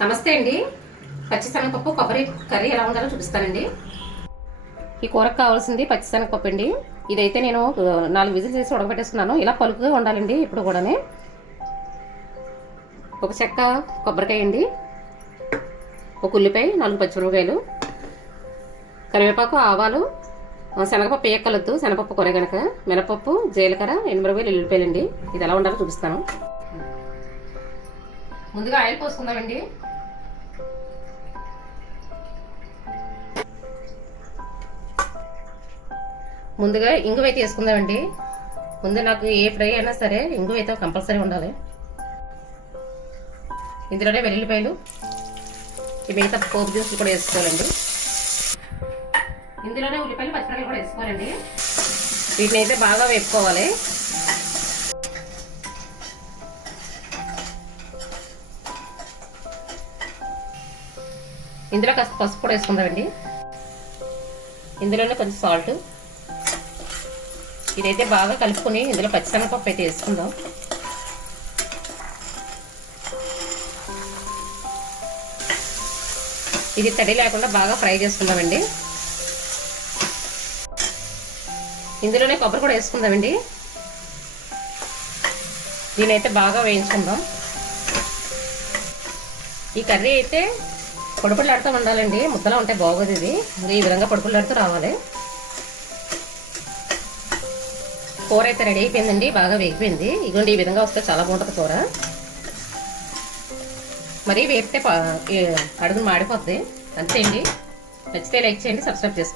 నమస్తే అండి. పచ్చిశనగపప్పు కొబ్బరి కర్రీ ఎలా ఉండాలో చూపిస్తానండి. ఈ కూరకు కావాల్సింది పచ్చిశనగపప్పు అండి. ఇదైతే నేను నాలుగు విజిల్స్ చేసి ఉడకబెట్టేసుకున్నాను. ఇలా పలుకుగా ఉండాలండి ఇప్పుడు కూడానే. ఒక చెక్క కొబ్బరికాయ అండి. ఒక ఉల్లిపాయ నాలుగు పచ్చిమిరపకాయలు. కరివేపాకు ఆవాలు శనగపప్పు ఏకలొద్దు శనగపప్పు కొరే కనుక మినపప్పు జీలకర్ర ఎనిమిరపాయలు ఎల్లిపాయలు అండి ఇది ఎలా ఉండాలో చూపిస్తాను. ముందుగా ఆయిల్ పోసుకుందామండి. ముందుగా ఇంగువ అయితే వేసుకుందామండి. ముందు నాకు ఏ ఫ్రై అయినా సరే ఇంగువ అయితే కంపల్సరీ ఉండాలి. ఇందులోనే వెల్లుల్లిపాయలు ఈ మిగతా పోపు దినుసులు కూడా వేసుకోవాలండి. ఇందులోనే ఉల్లిపాయలు పచ్చిమిరపకాయలు కూడా వేసుకోవాలండి. వీటిని అయితే బాగా వేపుకోవాలి. ఇందులో కాస్త పసుపు కూడా వేసుకుందామండి. ఇందులోనే కొంచెం సాల్ట్. ఇదైతే బాగా కలుపుకొని ఇందులో పచ్చిశనగపప్పు అయితే వేసుకుందాం. ఇది తడి లేకుండా బాగా ఫ్రై చేసుకుందామండి. ఇందులోనే కొబ్బరి కూడా వేసుకుందామండి. దీనైతే బాగా వేయించుకుందాం. ఈ కర్రీ అయితే పొడిపొడిలాడుతూ ఉండాలండి. ముద్దలా ఉంటే బాగోదు ఇది. ఈ విధంగా పొడిపొడిలాడుతూ రావాలి. కూర అయితే రెడీ అయిపోయిందండి. బాగా వేగిపోయింది. ఇదిగోండి ఈ విధంగా వస్తే చాలా బాగుంటుంది కూర. మరీ వేపితే పా- అడుగును మాడిపోద్ది. అంతే అండి నచ్చితే లైక్ చేయండి సబ్స్క్రైబ్ చేసుకోండి.